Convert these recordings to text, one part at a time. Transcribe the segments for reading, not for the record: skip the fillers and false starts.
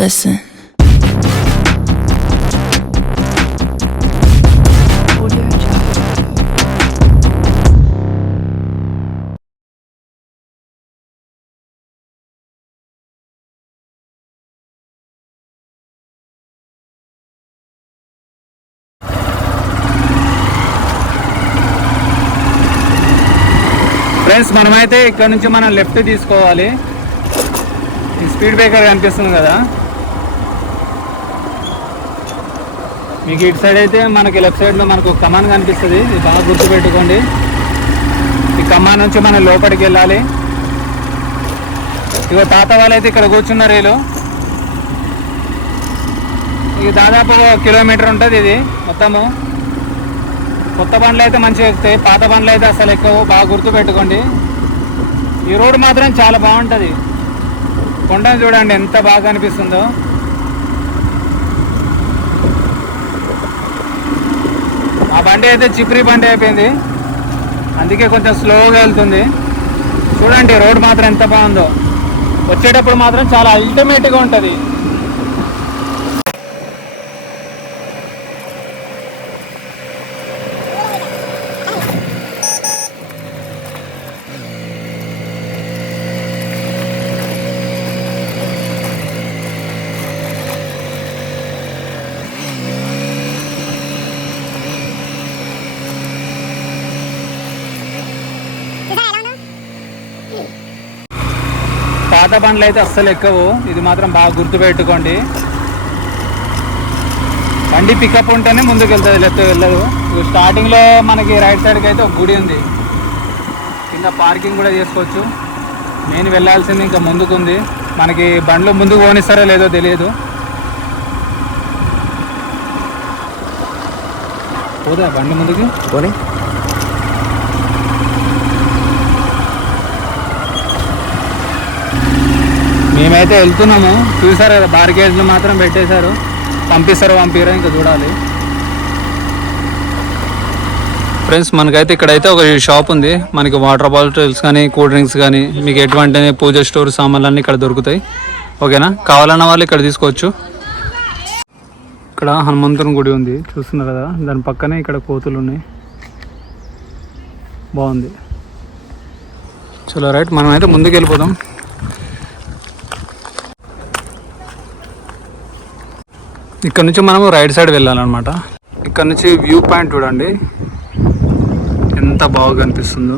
Listen. Friends, మనమైతే ఇక్కడ నుంచి మనం లెఫ్ట్ తీసుకోవాలి. ఈ స్పీడ్ బ్రేకర్ కనిపిస్తుంది కదా, మీకు ఇటు సైడ్ అయితే మనకి లెఫ్ట్ సైడ్లో మనకు కమాన్ కనిపిస్తుంది. ఇది బాగా గుర్తుపెట్టుకోండి. ఈ కమాన్ నుంచి మనం లోపలికి వెళ్ళాలి. ఇక తాత వాళ్ళైతే ఇక్కడ కూర్చున్నారు. వీళ్ళు ఇది దాదాపు 1 కిలోమీటర్ ఉంటుంది. ఇది మొత్తము కొత్త బండ్లు అయితే మంచిగా ఎక్కుతాయి, పాత బండ్లు అయితే అసలు ఎక్కువ. బాగా గుర్తుపెట్టుకోండి. ఈ రోడ్ మాత్రం చాలా బాగుంటుంది. కొండను చూడండి ఎంత బాగా అనిపిస్తుందో. ఆ బండి అయితే చిప్రీ బండి అయిపోయింది, అందుకే కొంచెం స్లోగా వెళ్తుంది. చూడండి రోడ్ మాత్రం ఎంత బాగుందో. వచ్చేటప్పుడు మాత్రం చాలా అల్టిమేట్గా ఉంటుంది. పాత బండ్లు అయితే అస్సలు ఎక్కవు, ఇది మాత్రం బాగా గుర్తుపెట్టుకోండి. బండి పికప్ ఉంటేనే ముందుకు వెళ్తుంది, లెఫ్ట్ వెళ్ళదు. స్టార్టింగ్లో మనకి రైట్ సైడ్కి అయితే ఒక గుడి ఉంది, కింద పార్కింగ్ కూడా చేసుకోవచ్చు. నేను వెళ్ళాల్సింది ఇంకా ముందుకు ఉంది. మనకి బండ్లు ముందుకు పోనిస్తారో లేదో తెలియదు. పోదా బండి ముందుకి పోనీ. మేమైతే వెళ్తున్నాము. చూసారు కదా, బార్గేజ్లు మాత్రం పెట్టేశారు. పంపిస్తారో పంపిరో ఇంకా చూడాలి. ఫ్రెండ్స్, మనకైతే ఇక్కడైతే ఒక షాప్ ఉంది. మనకి వాటర్ బాటిల్స్ కానీ కూల్ డ్రింక్స్ కానీ మీకు ఎటువంటి పూజ స్టోర్ సామాన్లు అన్నీ ఇక్కడ దొరుకుతాయి. ఓకేనా, కావాలన్న వాళ్ళు ఇక్కడ తీసుకోవచ్చు. ఇక్కడ హనుమంతుని గుడి ఉంది, చూస్తున్నారు కదా. దాని పక్కనే ఇక్కడ కోతులు ఉన్నాయి. బాగుంది. చలో రైట్, మనం అయితే ముందుకు వెళ్ళిపోదాం. ఇక్కడ నుంచి మనము రైట్ సైడ్ వెళ్ళాలన్నమాట. ఇక్కడ నుంచి వ్యూ పాయింట్ చూడండి ఎంత బాగా కనిపిస్తుందో.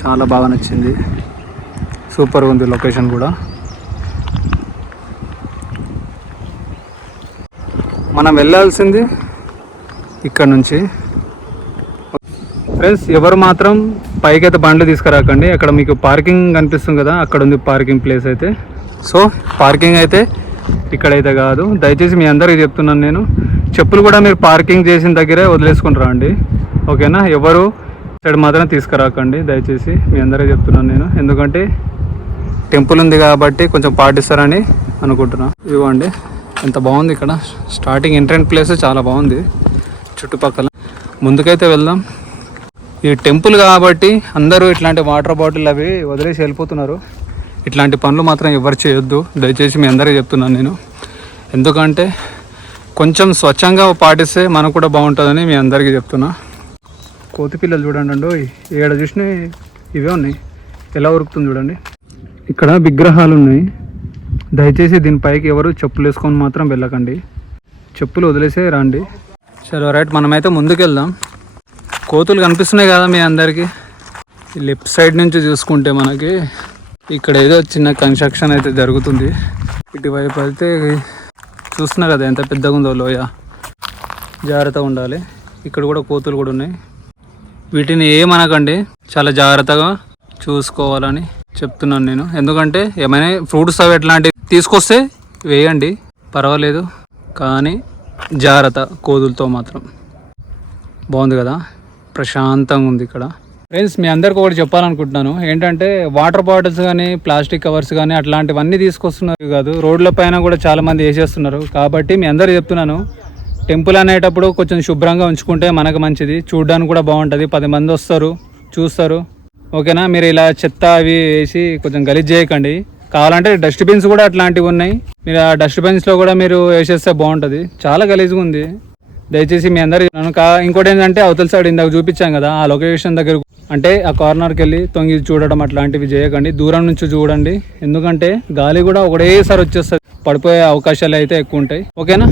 చాలా బాగా నచ్చింది, సూపర్గా ఉంది లొకేషన్ కూడా. మనం వెళ్ళాల్సింది ఇక్కడ నుంచి. ఫ్రెండ్స్, ఎవరు మాత్రం పైకైతే బండ్లు తీసుకురాకండి. అక్కడ మీకు పార్కింగ్ కనిపిస్తుంది కదా, అక్కడ ఉంది పార్కింగ్ ప్లేస్ అయితే. సో పార్కింగ్ అయితే ఇక్కడైతే కాదు. దయచేసి మీ అందరికీ చెప్తున్నాను నేను, చెప్పులు కూడా మీరు పార్కింగ్ చేసిన దగ్గరే వదిలేసుకుని రండి. ఓకేనా, ఎవరు సైడ్ మాత్రం తీసుకురాకండి దయచేసి. మీ అందరికీ చెప్తున్నాను నేను, ఎందుకంటే టెంపుల్ ఉంది కాబట్టి కొంచెం పాటిస్తారని అనుకుంటున్నా. ఇవ్వండి ఎంత బాగుంది ఇక్కడ. స్టార్టింగ్ ఎంట్రెన్స్ ప్లేస్ చాలా బాగుంది. చుట్టుపక్కల ముందుకైతే వెళ్దాం. ఈ టెంపుల్ కాబట్టి అందరూ ఇట్లాంటి వాటర్ బాటిల్ అవి వదిలేసి వెళ్ళిపోతున్నారు. ఇట్లాంటి పనులు మాత్రం ఎవరు చేయొద్దు దయచేసి, మీ అందరికీ చెప్తున్నాను నేను. ఎందుకంటే కొంచెం స్వచ్ఛంగా పాటిస్తే మనకు కూడా బాగుంటుందని మీ అందరికీ చెప్తున్నా. కోతి పిల్లలు చూడండి అండి, ఏడ చూసినా ఇవే ఉన్నాయి. ఎలా ఉరుకుతుంది చూడండి. ఇక్కడ విగ్రహాలు ఉన్నాయి. దయచేసి దీనిపైకి ఎవరు చెప్పులు వేసుకొని మాత్రం వెళ్ళకండి, చెప్పులు వదిలేసే రండి. సరే రైట్, మనమైతే ముందుకు వెళ్దాం. కోతులు కనిపిస్తున్నాయి కదా మీ అందరికీ. లెఫ్ట్ సైడ్ నుంచి చూసుకుంటే మనకి ఇక్కడ ఏదో చిన్న కన్స్ట్రక్షన్ అయితే జరుగుతుంది. ఇటువైపు అయితే చూస్తున్నారు కదా ఎంత పెద్దగా ఉందో లోయ. జాగ్రత్తగా ఉండాలి. ఇక్కడ కూడా కోతులు కూడా ఉన్నాయి. వీటిని ఏమనకండి, చాలా జాగ్రత్తగా చూసుకోవాలని చెప్తున్నాను నేను. ఎందుకంటే ఏమైనా ఫ్రూట్స్ అవి ఎట్లాంటివి తీసుకొస్తే వేయండి, పర్వాలేదు, కానీ జాగ్రత్త కోతులతో మాత్రం. బాగుంది కదా, ప్రశాంతంగా ఉంది ఇక్కడ. ఫ్రెండ్స్, మీ అందరికి ఒకటి చెప్పాలనుకుంటున్నాను. ఏంటంటే వాటర్ బాటిల్స్ కానీ ప్లాస్టిక్ కవర్స్ కానీ అట్లాంటివన్నీ తీసుకొస్తున్నారు కాదు, రోడ్ల పైన కూడా చాలామంది వేసేస్తున్నారు. కాబట్టి మీ అందరికీ చెప్తున్నాను, టెంపుల్ అనేటప్పుడు కొంచెం శుభ్రంగా ఉంచుకుంటే మనకు మంచిది, చూడడానికి కూడా బాగుంటుంది. 10 మంది వస్తారు, చూస్తారు. ఓకేనా, మీరు ఇలా చెత్త అవి వేసి కొంచెం గలీజ్ చేయకండి. కావాలంటే డస్ట్బిన్స్ కూడా అట్లాంటివి ఉన్నాయి, మీరు ఆ డస్ట్బిన్స్లో కూడా మీరు వేసేస్తే బాగుంటుంది. చాలా గలీజ్గా ఉంది. దయచేసి మీ అందరు ఇంకోటి ఏంటంటే అవతల సైడ్ ఇందాక చూపించాం కదా, ఆ లొకేషన్ దగ్గర అంటే ఆ కార్నర్కి వెళ్ళి తొంగి చూడడం అట్లాంటివి చేయకండి. దూరం నుంచి చూడండి, ఎందుకంటే గాలి కూడా ఒకటేసారి వచ్చేస్తుంది, పడిపోయే అవకాశాలు అయితే ఎక్కువ ఉంటాయి. ఓకేనా,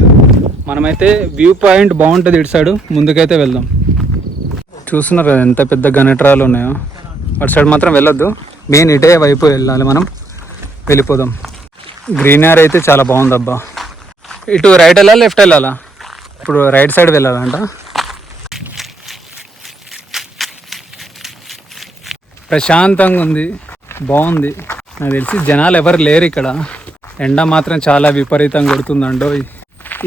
మనమైతే వ్యూ పాయింట్ బాగుంటుంది ఇటు సైడ్, ముందుకైతే వెళ్దాం. చూస్తున్నారు కదా ఎంత పెద్ద గణేట్రాలు ఉన్నాయో. అటు సైడ్ మాత్రం వెళ్ళొద్దు, మెయిన్ ఇటే వైపు వెళ్ళాలి. మనం వెళ్ళిపోదాం. గ్రీనరీ అయితే చాలా బాగుంది అబ్బా. ఇటు రైట్ వెళ్ళాలా లెఫ్ట్ వెళ్ళాలా? ఇప్పుడు రైట్ సైడ్ వెళ్ళాలంట. ప్రశాంతంగా ఉంది, బాగుంది. నాకు తెలిసి జనాలు ఎవరు లేరు ఇక్కడ. ఎండ మాత్రం చాలా విపరీతంగా కొడుతుందండో.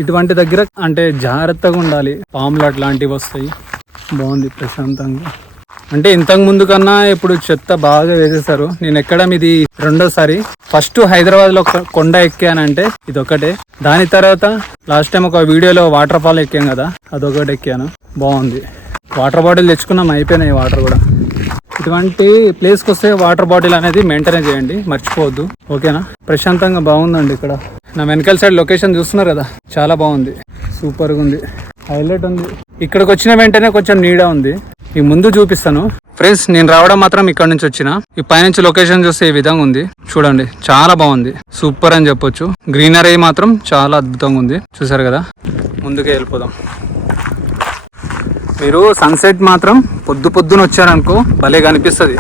ఇటువంటి దగ్గర అంటే జాగ్రత్తగా ఉండాలి, పాములు అట్లాంటివి వస్తాయి. బాగుంది ప్రశాంతంగా. అంటే ఇంతకు ముందు కన్నా ఇప్పుడు చెత్త బాగా వేసేసారు. నేను ఎక్కడం ఇది రెండోసారి. ఫస్ట్ హైదరాబాద్లో కొండ ఎక్కానంటే ఇదొకటే. దాని తర్వాత లాస్ట్ టైం ఒక వీడియోలో వాటర్ ఫాల్ ఎక్కాం కదా, అదొకటి ఎక్కాను. బాగుంది. వాటర్ బాటిల్ తెచ్చుకున్నాం, అయిపోయినాయి వాటర్ కూడా. ఇటువంటి ప్లేస్కి వస్తే వాటర్ బాటిల్ అనేది మెయింటైన్ చేయండి, మర్చిపోవద్దు. ఓకేనా, ప్రశాంతంగా బాగుందండి ఇక్కడ. నా వెనకాల సైడ్ లొకేషన్ చూస్తున్నారు కదా, చాలా బాగుంది, సూపర్గా ఉంది, హైలైట్ ఉంది. ఇక్కడికి వచ్చిన వెంటనే కొంచెం నీడ ఉంది, ఈ ముందు చూపిస్తాను. ఫ్రెండ్స్, నేను రావడం మాత్రం ఇక్కడ నుంచి వచ్చిన. ఈ పైనుంచి లొకేషన్ చూస్తే ఈ విధంగా ఉంది చూడండి, చాలా బాగుంది, సూపర్ అని చెప్పొచ్చు. గ్రీనరీ మాత్రం చాలా అద్భుతంగా ఉంది, చూసారు కదా. ముందుకే వెళ్ళిపోదాం. మీరు సన్సెట్ మాత్రం పొద్దున వచ్చారనుకో భలే కనిపిస్తుంది.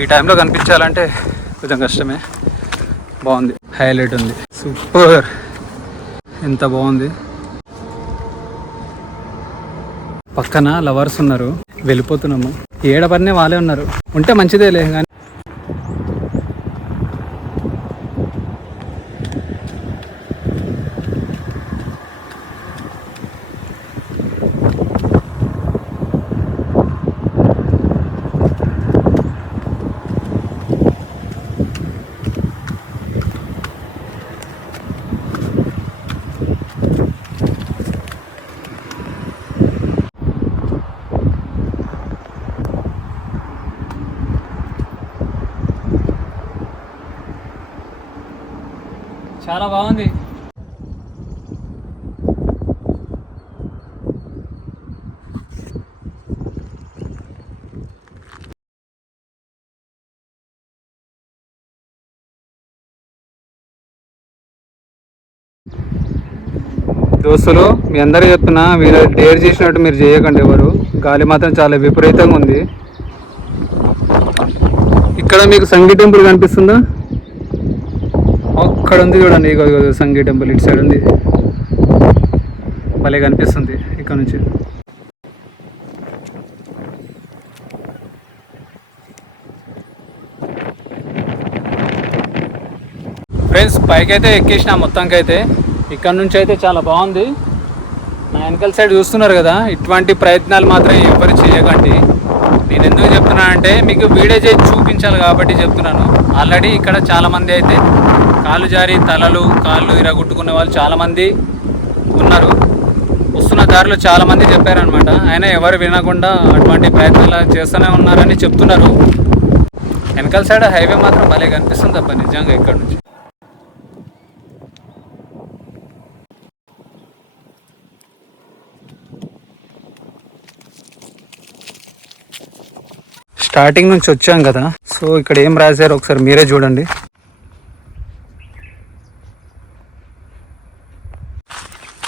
ఈ టైంలో కనిపించాలంటే కొంచెం కష్టమే. బాగుంది, హైలైట్ ఉంది, సూపర్, ఎంత బాగుంది. పక్కన లవర్స్ ఉన్నారు, వెళ్ళిపోతున్నాము. ఏడపడినే వాళ్ళే ఉన్నారు, ఉంటే మంచిదేలే. కానీ చాలా బాగుంది. దోస్తులు, మీ అందరూ చెప్తున్నా, మీరు డేర్ చేసినట్టు మీరు చేయకండి ఎవరు. గాలి మాత్రం చాలా విపరీతంగా ఉంది. ఇక్కడ మీకు సంగీ టెంపుల్ కనిపిస్తుందా? అక్కడ ఉంది చూడండి, ఇగో సంగీ టెంపుల్ ఇటు సైడ్ ఉంది, భలే కనిపిస్తుంది ఇక్కడ నుంచి. ఫ్రెండ్స్, పైకి అయితే ఎక్కేసిన మొత్తానికి అయితే. ఇక్కడ నుంచి అయితే చాలా బాగుంది. నా వెనకాల సైడ్ చూస్తున్నారు కదా, ఇటువంటి ప్రయత్నాలు మాత్రం ఎవరు చేయకండి. నేను ఎందుకు చెప్తున్నానంటే మీకు వీడియో చేసి చూపించాలి కాబట్టి చెప్తున్నాను. ఆల్రెడీ ఇక్కడ చాలామంది అయితే కాళ్ళు జారి కాళ్ళు ఇరగొట్టుకునే వాళ్ళు చాలామంది ఉన్నారు. వస్తున్న దారిలో చాలామంది చెప్పారనమాట. అయినా ఎవరు వినకుండా అటువంటి ప్రయత్నాలు చేస్తూనే ఉన్నారని చెప్తున్నారు. వెనకాల సైడ్ హైవే మాత్రం భలే కనిపిస్తుంది అబ్బా నిజంగా ఇక్కడ నుంచి. స్టార్టింగ్ నుంచి వచ్చాం కదా, సో ఇక్కడ ఏం రాశారో ఒకసారి మీరే చూడండి.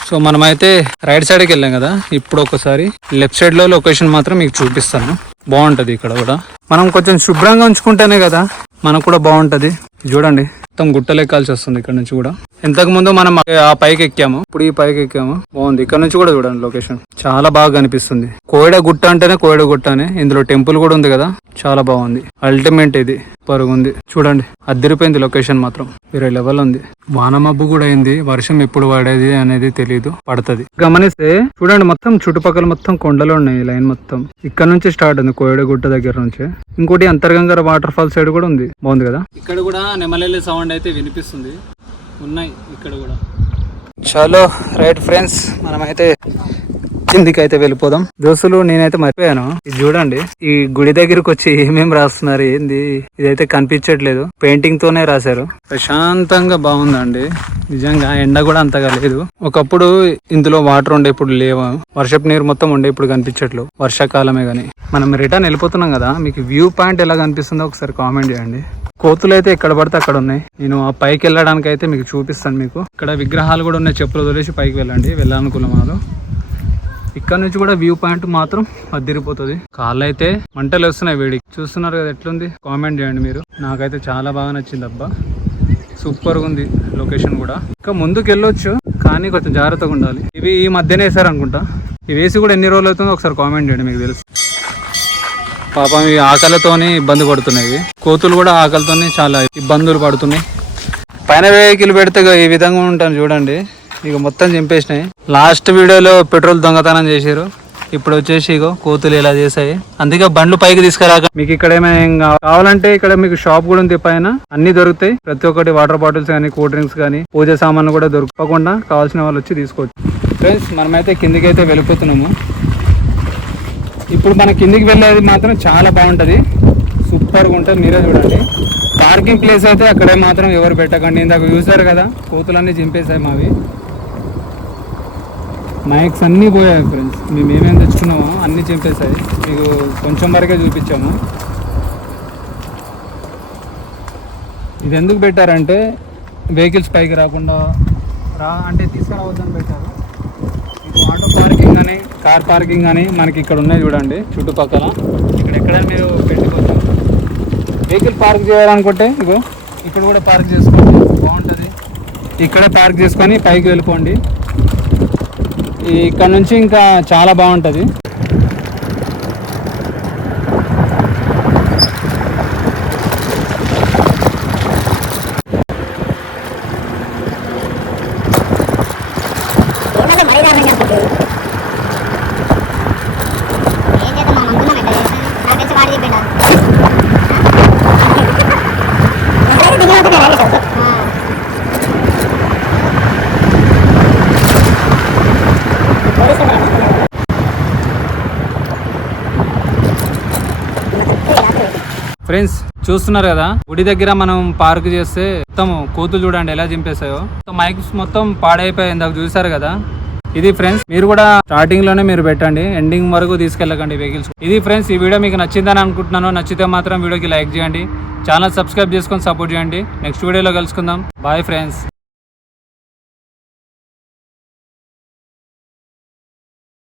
సో మనమైతే రైట్ సైడ్కి వెళ్ళాం కదా, ఇప్పుడు ఒకసారి లెఫ్ట్ సైడ్లో లొకేషన్ మాత్రం మీకు చూపిస్తాను. బాగుంటుంది ఇక్కడ కూడా. మనం కొంచెం శుభ్రంగా ఉంచుకుంటేనే కదా మనకు కూడా బాగుంటుంది. చూడండి, మొత్తం గుట్టలు ఎక్కాల్సి వస్తుంది ఇక్కడ నుంచి కూడా. ఇంతకు ముందు మనం ఆ పైకి ఎక్కాము, ఇప్పుడు ఈ పైకి ఎక్కాము. బాగుంది, ఇక్కడ నుంచి కూడా చూడండి లొకేషన్ చాలా బాగా కనిపిస్తుంది. కోయడ గుట్ట అంటేనే కోయడ గుట్ట అని, ఇందులో టెంపుల్ కూడా ఉంది కదా, చాలా బాగుంది. అల్టిమేట్ ఇది, పరుగుంది చూడండి, అద్దరిపోయింది లొకేషన్ మాత్రం, వేరే లెవెల్ ఉంది. వానమబ్బు కూడా అయింది, వర్షం ఎప్పుడు పడేది అనేది తెలియదు, పడుతుంది. గమనిస్తే చూడండి, మొత్తం చుట్టుపక్కల మొత్తం కొండలు ఉన్నాయి. లైన్ మొత్తం ఇక్కడ నుంచి స్టార్ట్ ఉంది, కోయడ గుట్ట దగ్గర నుంచి. ఇంకోటి అంతర్గంగ వాటర్ ఫాల్ సైడ్ కూడా ఉంది, బాగుంది కదా. ఇక్కడ కూడా నెమలి సౌండ్ అయితే వినిపిస్తుంది, ఉన్నాయి ఇక్కడ కూడా. చలో రైట్ ఫ్రెండ్స్, మనమైతే కిందికి అయితే వెళ్ళిపోదాం. దోస్తులు నేనైతే మర్చిపోయాను, ఇది చూడండి, ఈ గుడి దగ్గరకు వచ్చి ఏమేం రాస్తున్నారు ఏంది, ఇదైతే కనిపించట్లేదు, పెయింటింగ్ తోనే రాశారు. ప్రశాంతంగా బాగుందండి నిజంగా. ఎండ కూడా అంతగా లేదు. ఒకప్పుడు ఇందులో వాటర్ ఉండే, ఇప్పుడు లేవు. వర్షపు నీరు మొత్తం ఉండే, ఇప్పుడు కనిపించట్లేదు. వర్షాకాలమే గానీ. మనం రిటర్న్ వెళ్ళిపోతున్నాం కదా, మీకు వ్యూ పాయింట్ ఎలా కనిపిస్తుందో ఒకసారి కామెంట్ చేయండి. కోతులు అయితే ఎక్కడ పడితే అక్కడ ఉన్నాయి. నేను ఆ పైకి వెళ్ళడానికి అయితే మీకు చూపిస్తాను. మీకు ఇక్కడ విగ్రహాలు కూడా ఉన్నాయి, చెప్పులు వదిలేసి పైకి వెళ్ళండి, వెళ్ళాలనుకున్నాను. ఇక్కడ నుంచి కూడా వ్యూ పాయింట్ మాత్రం అదిరిపోతుంది. కాళ్ళు అయితే మంటలు వస్తున్నాయి వేడి. చూస్తున్నారు కదా ఎట్లుంది, కామెంట్ చేయండి మీరు. నాకైతే చాలా బాగా నచ్చింది అబ్బా, సూపర్గా ఉంది లొకేషన్ కూడా. ఇంకా ముందుకు వెళ్ళొచ్చు కానీ కొంచెం జాగ్రత్తగా ఉండాలి. ఇవి ఈ మధ్యనే వేసారు అనుకుంటా. ఇవి వేసి కూడా ఎన్ని రోజులు అవుతుందో ఒకసారి కామెంట్ చేయండి, మీకు తెలుసు. పాపం ఇవి ఆకలితోని ఇబ్బంది పడుతున్నాయి. కోతులు కూడా ఆకలితోని చాలా ఇబ్బందులు పడుతున్నాయి. పైన వెహికల్ పెడితే ఈ విధంగా ఉంటాను చూడండి, ఇక మొత్తం చింపేసినాయి. లాస్ట్ వీడియోలో పెట్రోల్ దొంగతనం చేశారు, ఇప్పుడు వచ్చేసి ఇగో కోతులు ఇలా చేసాయి. అందుకే బండ్లు పైకి తీసుకురాక. మీకు ఇక్కడ ఏమైనా కావాలంటే ఇక్కడ మీకు షాప్ కూడా ఉంది, పైన అన్ని దొరుకుతాయి. ప్రతి ఒక్కటి వాటర్ బాటిల్స్ కానీ, కూల్ డ్రింక్స్ కానీ, పూజ సామాన్లు కూడా దొరకకుండా కావాల్సిన వాళ్ళు వచ్చి తీసుకోవచ్చు. ఫ్రెండ్స్ మనమైతే కిందికి అయితే వెళ్ళిపోతున్నాము. ఇప్పుడు మన కిందికి వెళ్ళేది మాత్రం చాలా బాగుంటుంది, సూపర్గా ఉంటుంది. మీరే చూడండి. పార్కింగ్ ప్లేస్ అయితే అక్కడే మాత్రం ఎవరు పెట్టకండి. ఇందాక చూసారు కదా, కోతులన్నీ చింపేశాయి మావి. మైక్స్ అన్నీ పోయాయి ఫ్రెండ్స్, మేము ఏమేమి తెచ్చుకున్నామో అన్నీ చింపేశాయి. మీకు కొంచెం వరకే చూపించాము. ఇది ఎందుకు పెట్టారంటే వెహికల్స్ పైకి రాకుండా అంటే తీసుకురావద్దని పెట్టారు. మీకు ఆటో పార్కింగ్ అని, కార్ పార్కింగ్ అని మనకి ఇక్కడ ఉన్నాయి చూడండి చుట్టుపక్కల. ఇక్కడ ఎక్కడైనా మీరు పెట్టుకోవచ్చు. వెహికల్ పార్క్ చేయాలనుకుంటే ఇగో ఇక్కడ కూడా పార్క్ చేసుకోండి, బాగుంటుంది. ఇక్కడే పార్క్ చేసుకొని పైకి వెళ్ళిపోండి. ఇక్కడ నుంచి ఇంకా చాలా బాగుంటుంది. ఫ్రెండ్స్ చూస్తున్నారు కదా, గుడి దగ్గర మనం పార్క్ చేస్తే మొత్తం కోతులు చూడండి ఎలా చింపేస్తాయో. మైక్స్ మొత్తం పాడైపోయాయి, ఇందాక చూసారు కదా. ఇది ఫ్రెండ్స్, మీరు కూడా స్టార్టింగ్ లోనే మీరు పెట్టండి, ఎండింగ్ వరకు తీసుకెళ్ళకండి వెహికల్స్. ఇది ఫ్రెండ్స్, ఈ వీడియో మీకు నచ్చిందని అనుకుంటున్నాను. నచ్చితే మాత్రం వీడియోకి లైక్ చేయండి, ఛానల్ సబ్స్క్రైబ్ చేసుకొని సపోర్ట్ చేయండి. నెక్స్ట్ వీడియోలో కలుసుకుందాం. Bye friends.